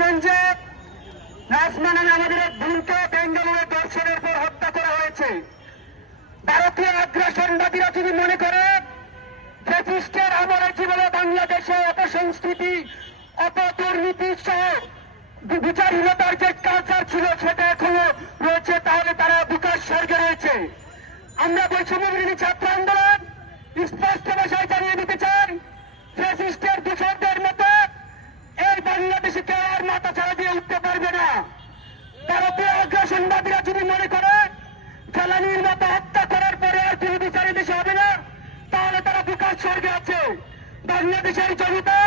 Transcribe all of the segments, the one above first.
বলছেন যে নাজমা নামে আমাদের এক বোনকে বেঙ্গালুরু দর্শনের পর হত্যা করা হয়েছে। ভারতীয় আগ্রাসনবাদীরা যদি মনে করে ব্রিটিশদের আমলে জীবনে বাংলাদেশে অপসংস্কৃতি, অপদুর্নীতি সহ বিচারহীনতার যে কালচার ছিল সেটা এখনও রয়েছে, তাহলে তারা বিকাশ স্বর্গে রয়েছে। আমরা বৈষম্য ছাত্র আন্দোলন স্পষ্ট ভাষায় জানিয়ে দিতে চাই ফ্যাসিস্টের দূষণদের মতো এই বাংলাদেশে কেউ আর মাথা ছাড়া দিয়ে উঠতে পারবে না ভারতীয় আগ্রাসনবাদীরা যদি মনে করে জ্বালানির মতো হত্যা করার পরে আর কোনো বিচারে দেশে হবে না, তাহলে তারা বিকাশ স্বর্গে আছে। বাংলাদেশের জনতা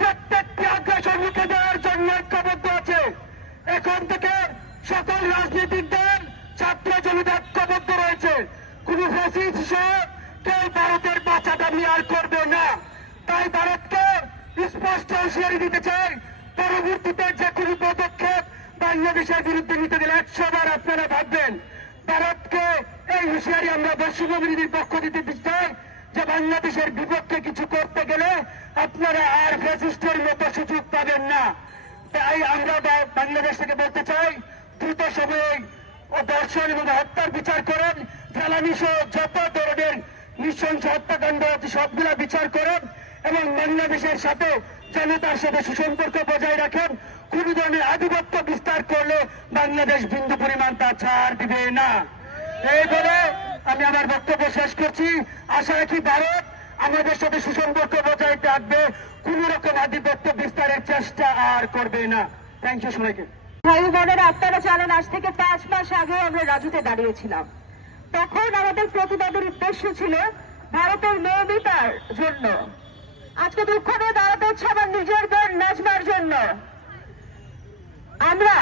প্রত্যেকটি আগ্রাসন রুখে দেওয়ার জন্য ঐক্যবদ্ধ আছে। এখন থেকে সকল রাজনৈতিক দল ছাত্র জনতা ঐক্যবদ্ধ রয়েছে। কোন ফ্যাসিস্ট সহ কেউ ভারতের বাঁচা দাবি আর করবে না। তাই ভারতকে স্পষ্ট হুঁশিয়ারি দিতে চাই, পরবর্তীতে যে কোনো পদক্ষেপ বাংলাদেশের বিরুদ্ধে নিতে গেলে একশো বার আপনারা ভাববেন, ভারতকে এই হুঁশিয়ারি আমরা বৈশ্বিক বিরোধীর পক্ষ দিতে চাই, যে বাংলাদেশের বিপক্ষে কিছু করতে গেলে আপনারা আর ফ্যাসিস্টের মতো সুযোগ পাবেন না। তাই আমরা বাংলাদেশ থেকে বলতে চাই, দ্রুত সময়ে ও দর্শন এবং হত্যার বিচার করেন, জ্বালানি সহ যত ধরনের নৃশংস হত্যাকাণ্ড সবগুলা বিচার করেন এবং বাংলাদেশের সাথে জনতার সাথে সুসম্পর্ক বজায় রাখেন। কোন ধরনের আধিপত্য বিস্তার করলে বাংলাদেশ বিন্দু পরিমাণ তা ছাড় দিবে না। এই বলে আমি আমার বক্তব্য শেষ করছি। আশা রাখি ভারত আমাদের সাথে সুসম্পর্ক বজায় রাখবে কোন রকম আধিপত্য বিস্তারের চেষ্টা আর করবে না। থ্যাংক ইউ সবাইকে। ভাই আপনারা জানেন আজ থেকে পাঁচ মাস আগে আমরা রাজুতে দাঁড়িয়েছিলাম। তখন আমাদের প্রতিবাদের উদ্দেশ্য ছিল ভারতের নিয়মিতার জন্য। আজকে দুঃখ নিয়ে দাঁড়াতে হচ্ছে আমার নিজের বোন নাজমার জন্য। আমরা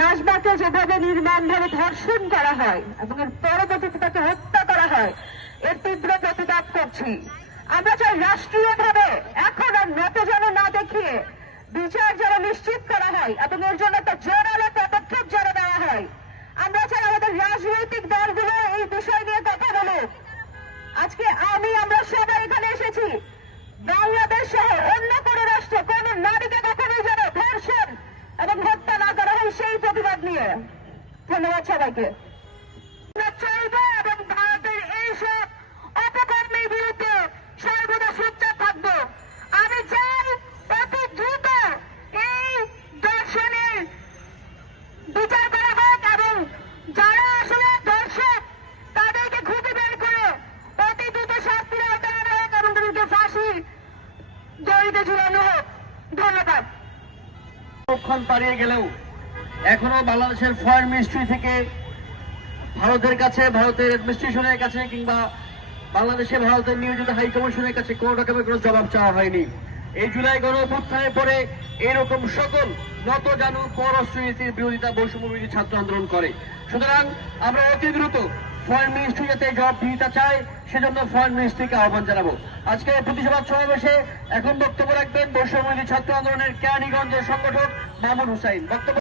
নাজমাকে যেভাবে নির্মমভাবে ধর্ষণ করা হয় এবং এর পরবর্তীতে তাকে হত্যা করা হয়, এর তীব্র প্রতিবাদ করছি। আমরা চাই রাষ্ট্রীয়ভাবে এখন আর নত যেন না দেখিয়ে বিচার যেন নিশ্চিত করা হয় এবং এর জন্য একটা জোরালো পদক্ষেপ যেন দেওয়া হয়। আমরা চাই আমাদের রাজনৈতিক দলগুলো এই বিষয় নিয়ে কথা বলুক। আজকে আমি, আমরা সবাই এখানে এসেছি বাংলাদেশ সহ অন্য কোন রাষ্ট্র কোন নারীকে কখনোই যেন ধর্ষণ এবং হত্যা না করা হয় সেই প্রতিবাদ নিয়ে ধন্যবাদ সবাইকে। আমরা এবং ভারতের এইসব অপকর্মের বিরুদ্ধে সর্বদা সোচ্চার থাকব। আমি চাই অতি দ্রুত এই দর্শনের বিচার করা হোক এবং যারা আসলে দর্শক, তাদেরকে খুঁজে বের করে অতি দ্রুত শাস্তির আওতায় আনা হোক এবং তাদেরকে ফাঁসি দড়িতে ঝুলানো হোক। ধন্যবাদ। ক্ষণ পালিয়ে গেলেও এখনও বাংলাদেশের ফরেন মিনিস্ট্রি থেকে ভারতের কাছে, ভারতের অ্যাডমিনিস্ট্রেশনের কাছে কিংবা বাংলাদেশে ভারতের নিয়োজিত হাই কমিশনের কাছে কোন রকমের কোনো জবাব চাওয়া হয়নি। এই জুলাই গণঅভ্যুত্থানের পরে এরকম সকল নত জানু পররাষ্ট্রনীতির বিরোধিতা বৈষম্য বিরোধী ছাত্র আন্দোলন করে। সুতরাং আমরা অতি দ্রুত ফরেন মিনিস্ট্রি যাতে জবাব দিতে চায়, সেজন্য ফরেন মিনিস্ট্রিকে আহ্বান জানাব। আজকে প্রতিসভা সমাবেশে এখন বক্তব্য রাখবেন বৈষম্য ছাত্র আন্দোলনের কেরানীগঞ্জের সংগঠক মামুন হুসাইন। বক্তব্য